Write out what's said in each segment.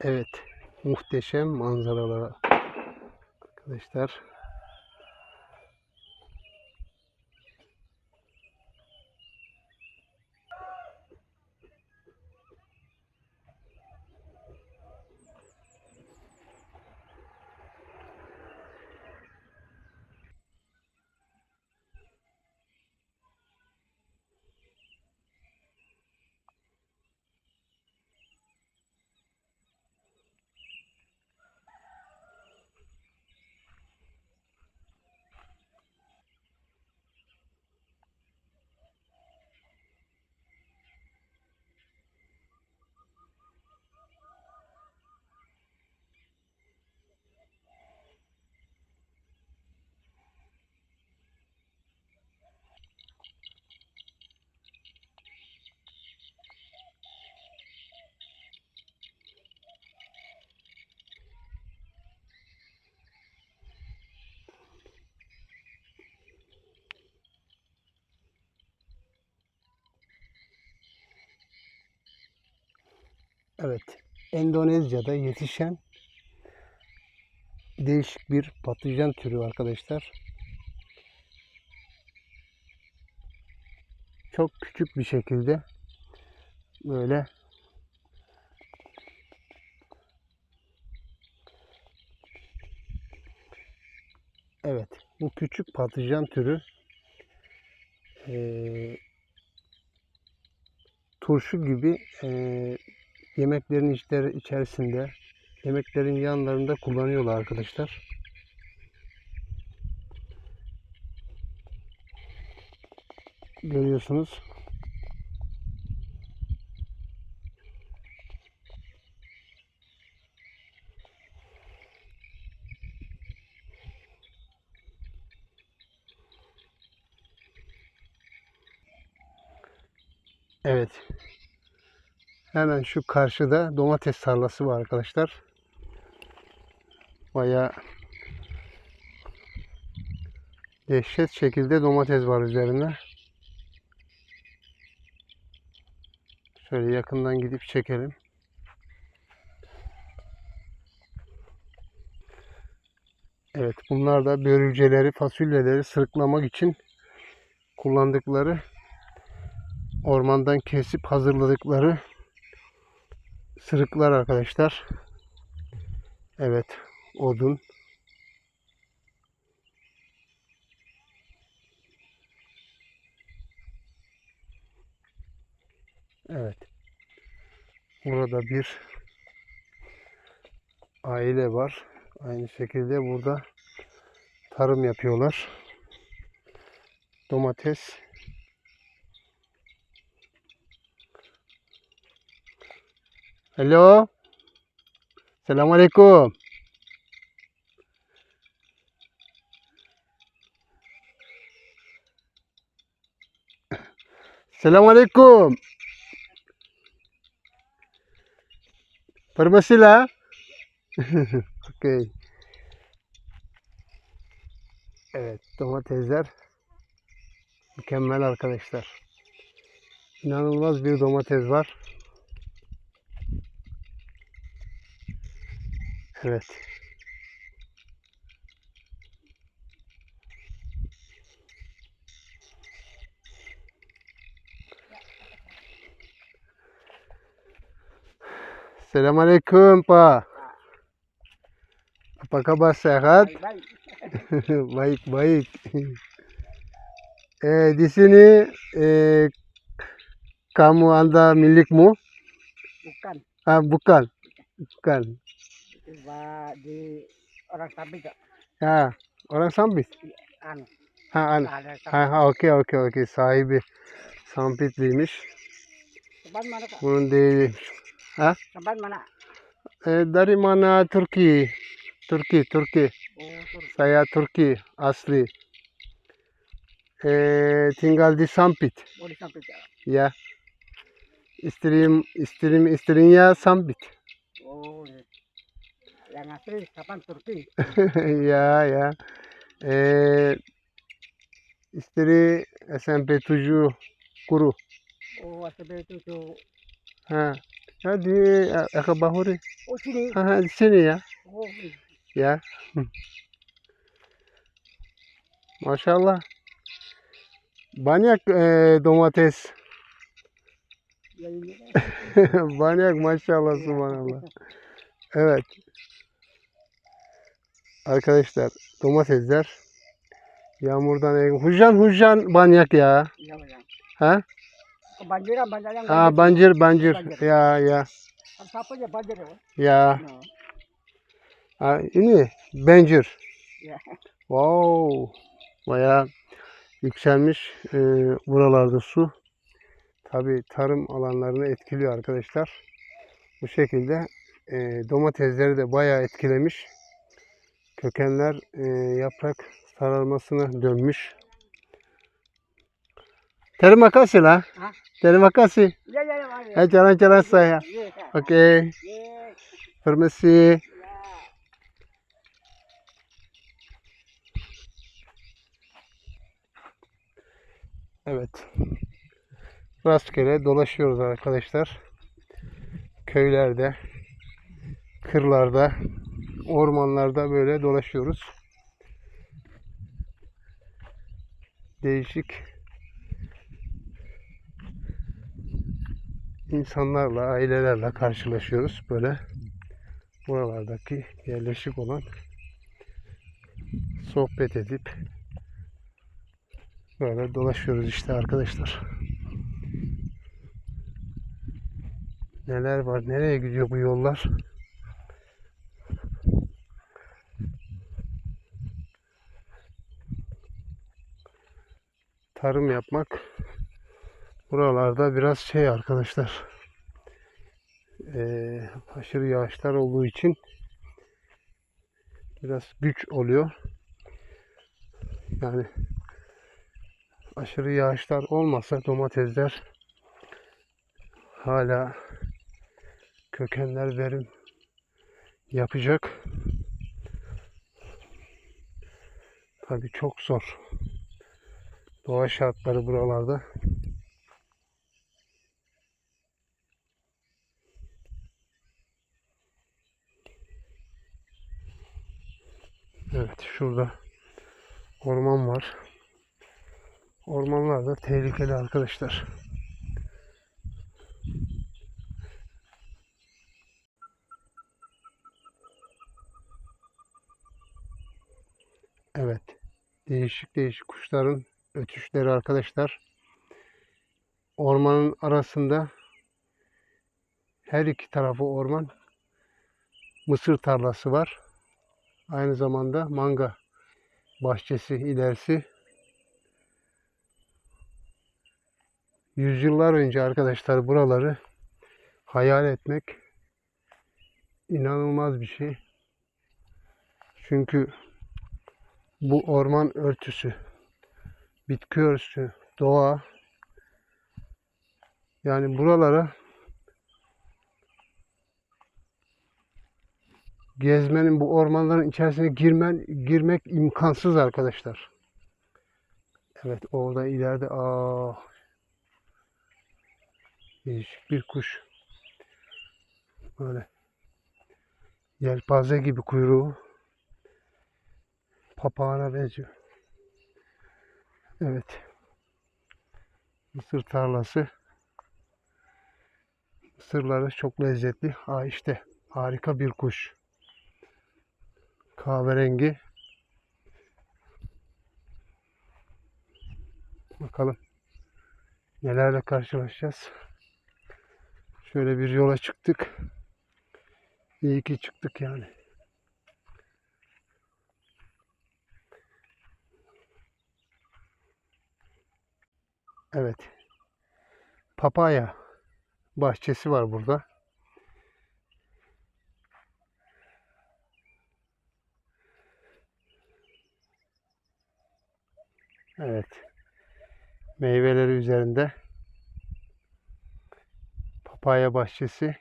Evet. Muhteşem manzaralar arkadaşlar. Evet. Endonezya'da yetişen değişik bir patlıcan türü arkadaşlar. Çok küçük bir şekilde böyle Evet, bu küçük patlıcan türü eee, turşu gibi eee, yemeklerin içleri içerisinde, yemeklerin yanlarında kullanıyorlar arkadaşlar. Görüyorsunuz. Evet. Hemen şu karşıda domates tarlası var arkadaşlar. Bayağı dehşet şekilde domates var üzerinde. Şöyle yakından gidip çekelim. Evet, bunlar da börülceleri, fasulyeleri sırıklamak için kullandıkları ormandan kesip hazırladıkları sırıklar arkadaşlar. Evet, odun. Evet. Burada bir aile var. Aynı şekilde burada tarım yapıyorlar. Domates. Hello. Selamun Aleyküm. Selamun Aleyküm. Permisi Okey. Evet, domatesler mükemmel arkadaşlar. İnanılmaz bir domates var. Evet. Selamünaleyküm Pak. Apa kabar sehat? Baik baik. Eh di sini eh kamu anda milikmu? Bukan. Ah bukan, bukan. Pak, di orang Sabik kok. Ya orang Sambis. Anu, Ha an. Ha ha okey okey okey sahibi Sampitliymiş. Seban mana kak? Bunun değil. Seban mana? Eh, dari mana Turki? Turki, Turki. Oh. Saya Turki asli. Eh, tinggal di Sampit. Oh, di Sabik kak. Ya. İstrim, istrim, istrinya Sampit. Yang asli kapan Turki? ya ya. Eh, istri SMP 7 Guru. Oh, ASB itu tuh Ha. Hadi aka bahuri. Oh sini. Ha ha di sini ya. Oh. Ya. Maşallah. Banyak eh, domates. Ya. Banyak maşallah subhanallah. Evet. Arkadaşlar domatesler yağmurdan ev- hujan hujan banyak ya. Ha? Banyak yang Ha bancır bancır. Ya ya Siapa ya banjir ya? ya. No. Ha, ini bencir. Ya. Wow. Bayağı yükselmiş e, buralarda su. Tabi tarım alanlarını etkiliyor arkadaşlar. Bu şekilde e, domatesleri de bayağı etkilemiş. Kökenler e, yaprak sararmasına dönmüş. Terima kasih lah. Terima kasih. Ya ya ya. Eh, jalan-jalan saya. Oke. Permisi. Evet. Rastgele dolaşıyoruz arkadaşlar. Köylerde, kırlarda, ormanlarda böyle dolaşıyoruz. Değişik insanlarla, ailelerle karşılaşıyoruz. Böyle buralardaki yerleşik olan sohbet edip Böyle dolaşıyoruz işte arkadaşlar. Neler var? Nereye gidiyor bu yollar? Tarım yapmak buralarda biraz şey arkadaşlar. Eee aşırı yağışlar olduğu için biraz güç oluyor. Yani aşırı yağışlar olmasa domatesler hala kökenler verim yapacak. Tabii çok zor. Doğa şartları buralarda. Evet şurada orman var. Ormanlar da tehlikeli arkadaşlar. Evet. Değişik değişik kuşların ötüşleri arkadaşlar. Ormanın arasında her iki tarafı orman. Mısır tarlası var. Aynı zamanda manga bahçesi ilerisi Yüzyıllar önce arkadaşlar buraları hayal etmek inanılmaz bir şey. Çünkü bu orman örtüsü, bitki örtüsü, doğa yani buralara gezmenin bu ormanların içerisine girmen girmek imkansız arkadaşlar. Evet orada ileride aa Değişik bir kuş. Böyle yelpaze gibi kuyruğu. Papağana benziyor. Evet. Mısır tarlası. Mısırları çok lezzetli. Aa işte harika bir kuş. Kahverengi. Bakalım nelerle karşılaşacağız. Şöyle bir yola çıktık. İyi ki çıktık yani. Evet. Papaya bahçesi var burada. Evet. Meyveleri üzerinde papaya bahçesi.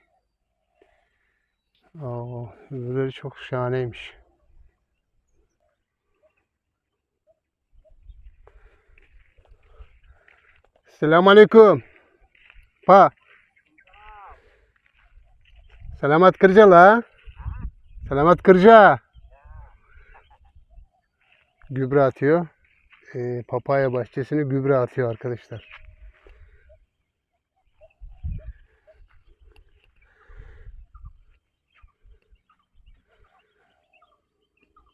Oo, öbürleri çok şahaneymiş. Selamun Aleyküm. Pa. Selamat kerja la. Selamat kerja. Gübre atıyor. Ee, papaya bahçesine gübre atıyor arkadaşlar.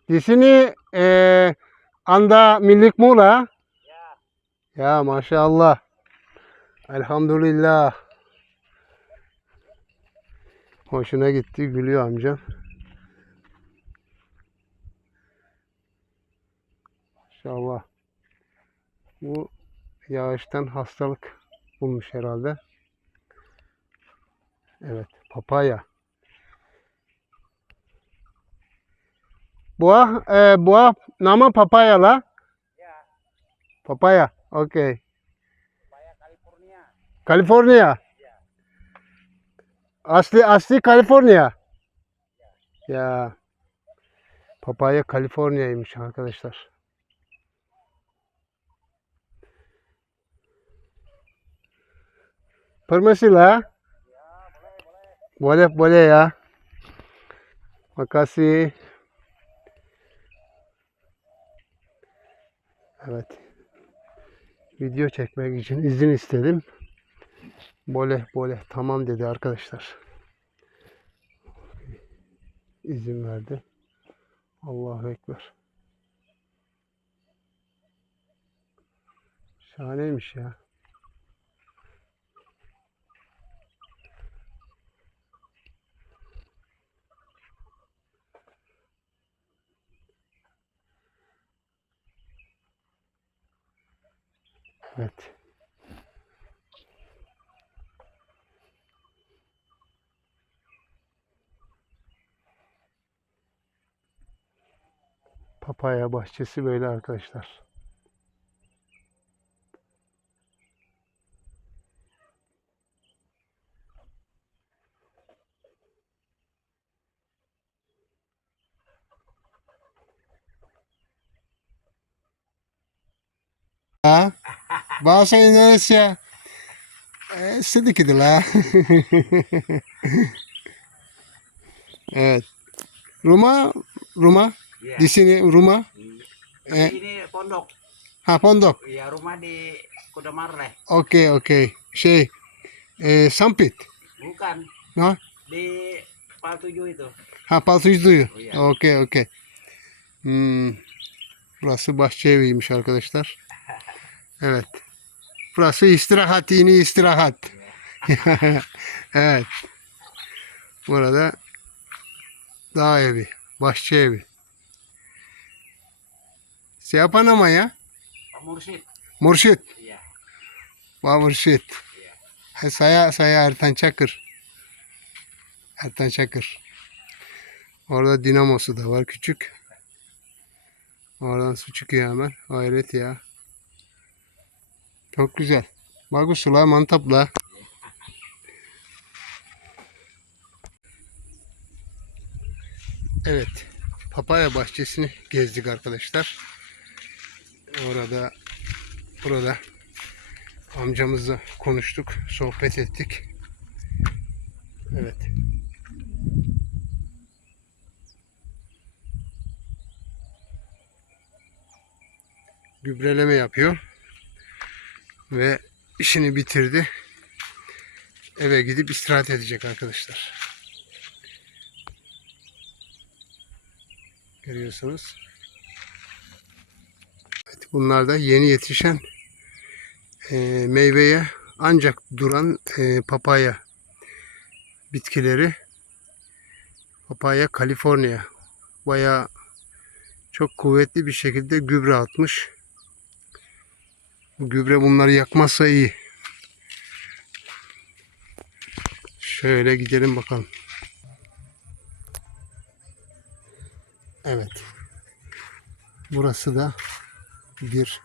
Di sini eh, Anda milikmu lah? Ya, Masya Allah. Elhamdülillah. Hoşuna gitti. Gülüyor amcam. Maşallah. Bu yağıştan hastalık bulmuş herhalde. Evet. Papaya. Buah, eh, buah nama papaya lah. Ya, Papaya. Oke. California. Asli asli California. Ya. Papaya California'ymış arkadaşlar. Permisi lah. Boleh, boleh ya. Makasih. Evet. Video çekmek için izin istedim. Bole bole tamam dedi arkadaşlar. İzin verdi. Allahu Ekber. Şahaneymiş ya. Evet. Papaya bahçesi böyle arkadaşlar. Ha? Bahasa Indonesia eh, sedikit lah. evet. Rumah Iya. Di sini rumah. Eh. Ini pondok. Ha pondok. Ya, rumah di Kudamarleh. Oke oke. Şey, eh, sampit. Bukan Ha? di Pal 7 itu. Ha palto yüzüğü. Oh, iya. Okey okey. Hmm. Burası bahçe eviymiş arkadaşlar. Evet. Burası istirahat, yeni istirahat. evet. Burada dağ evi, bahçe evi. Siapa namanya? Pak Mursid. Mursyid. Iya. Pak Mursyid. Eh, Saya saya Ertan Çakır. Ertan Çakır. Orada dinamosu da var küçük. Oradan su çıkıyor hemen. Hayret ya. Çok güzel. Bagus sular mantap la. Evet. Papaya bahçesini gezdik arkadaşlar. Orada burada amcamızla konuştuk, sohbet ettik. Evet. Gübreleme yapıyor. Ve işini bitirdi. Eve gidip istirahat edecek arkadaşlar. Görüyorsunuz. Bunlar da yeni yetişen e, meyveye ancak duran e, papaya bitkileri. Papaya California. Bayağı çok kuvvetli bir şekilde gübre atmış. Bu gübre bunları yakmazsa iyi. Şöyle gidelim bakalım. Evet. Burası da bir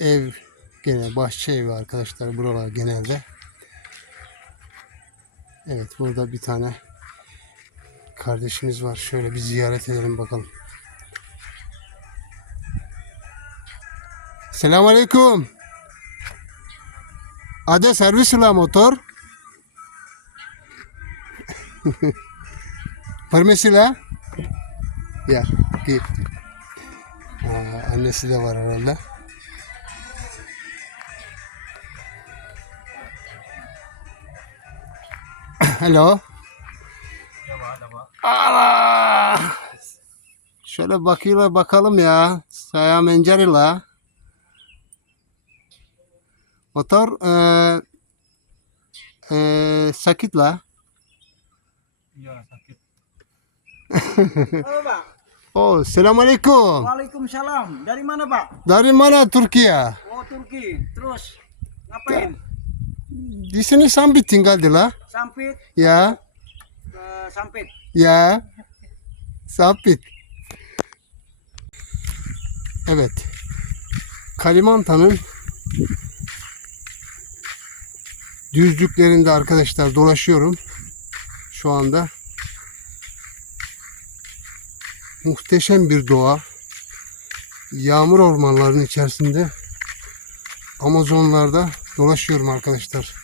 ev gene bahçe evi arkadaşlar buralar genelde. Evet burada bir tane kardeşimiz var. Şöyle bir ziyaret edelim bakalım. Selamünaleyküm. Ada servis lah motor? Permisi la? Ya, git. Annesi de var herhalde. Hello. Ala! Şöyle bakıyla bakalım ya. Saya mencari la. Motor eh, eh, sakit lah. Iya sakit. Oh, Assalamualaikum. Waalaikumsalam. Dari mana Pak? Dari mana Türkiye? Oh Turki. Terus ngapain? Di sini Sambit tinggaldi la. Sampit Ya, ke Sampit. ya. Sambit. Evet. Kalimantan'ın düzlüklerinde arkadaşlar dolaşıyorum. Şu anda muhteşem bir doğa. Yağmur ormanlarının içerisinde Amazonlarda dolaşıyorum arkadaşlar.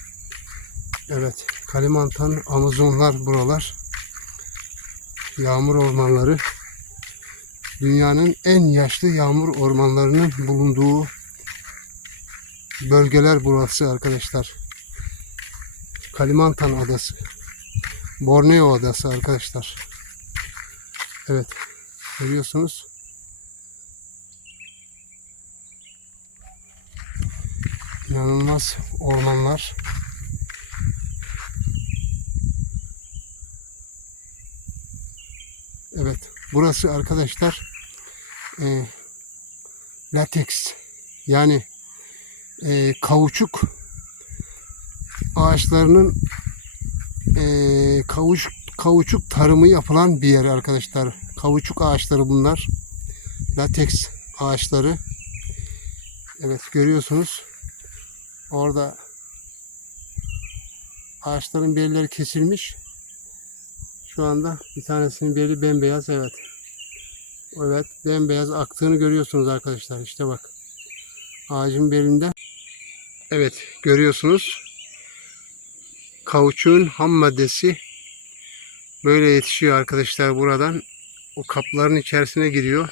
Evet, Kalimantan, Amazonlar buralar. Yağmur ormanları. Dünyanın en yaşlı yağmur ormanlarının bulunduğu bölgeler burası arkadaşlar. Kalimantan adası. Borneo adası arkadaşlar. Evet. Görüyorsunuz. İnanılmaz ormanlar. Evet. Burası arkadaşlar e, lateks yani e, kauçuk ağaçlarının e, kavuç kauçuk tarımı yapılan bir yer arkadaşlar. Kauçuk ağaçları bunlar. Lateks ağaçları. Evet görüyorsunuz. Orada ağaçların belleri kesilmiş. Şu anda bir tanesinin beli bembeyaz evet. Evet bembeyaz aktığını görüyorsunuz arkadaşlar. İşte bak. Ağacın belinde. Evet görüyorsunuz. Kauçuğun ham maddesi böyle yetişiyor arkadaşlar buradan. O kapların içerisine giriyor.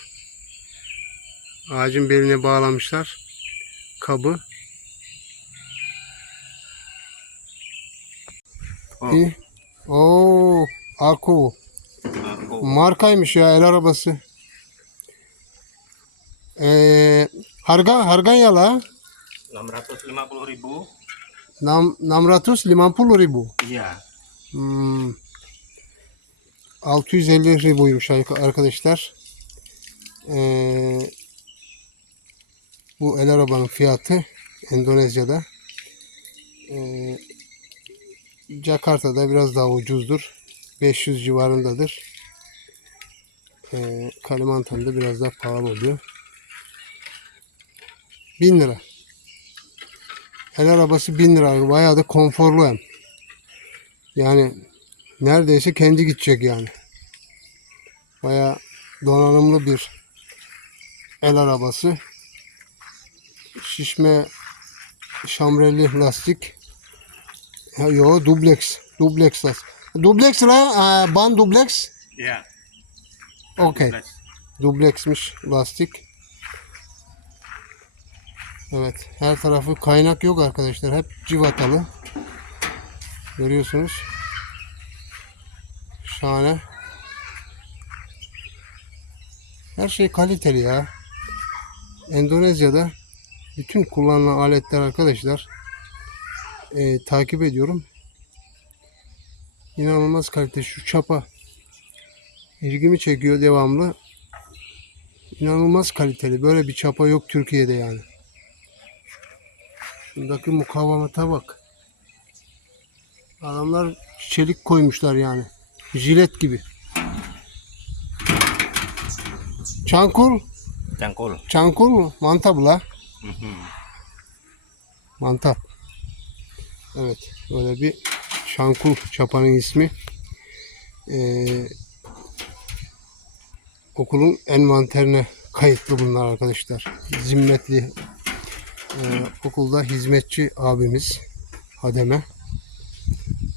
Ağacın beline bağlamışlar. Kabı. İyi. Oo, Aku. Aku. Markaymış ya el arabası. Ee, harga harga ya la? 650 ribu. Nam, 650 ribu. Iya. Hmm. 650 ribuymuş arka- arkadaşlar. Ee, bu el arabanın fiyatı Endonezya'da. Ee, Jakarta'da biraz daha ucuzdur. 500 civarındadır. Ee, Kalimantan'da biraz daha pahalı oluyor. 1000 lira. El arabası 1000 lira. Bayağı da konforlu hem. Yani neredeyse kendi gidecek yani. Bayağı donanımlı bir el arabası. Şişme şamreli lastik. Ha, Yo dubleks. Dubleks lastik. Dubleks la aa, ban dubleks. Iya. Okey. Dubleksmiş lastik. Evet. Her tarafı kaynak yok arkadaşlar. Hep civatalı. Görüyorsunuz. Şahane. Her şey kaliteli ya. Endonezya'da bütün kullanılan aletler arkadaşlar e, takip ediyorum. İnanılmaz kalite. Şu çapa ilgimi çekiyor devamlı. İnanılmaz kaliteli. Böyle bir çapa yok Türkiye'de yani. Şundaki mukavemete bak. Adamlar çelik koymuşlar yani. Jilet gibi. Çankul. Cangkul. Çankul mantap la. Mhm. Mantap. Evet. Böyle bir Şankul çapanın ismi. Ee, okulun envanterine kayıtlı bunlar arkadaşlar. Zimmetli ee, okulda hizmetçi abimiz Hademe.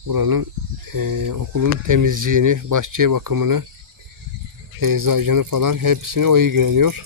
Buranın Ee, okulun temizliğini, bahçe bakımını, peyzajını falan hepsini o ilgileniyor.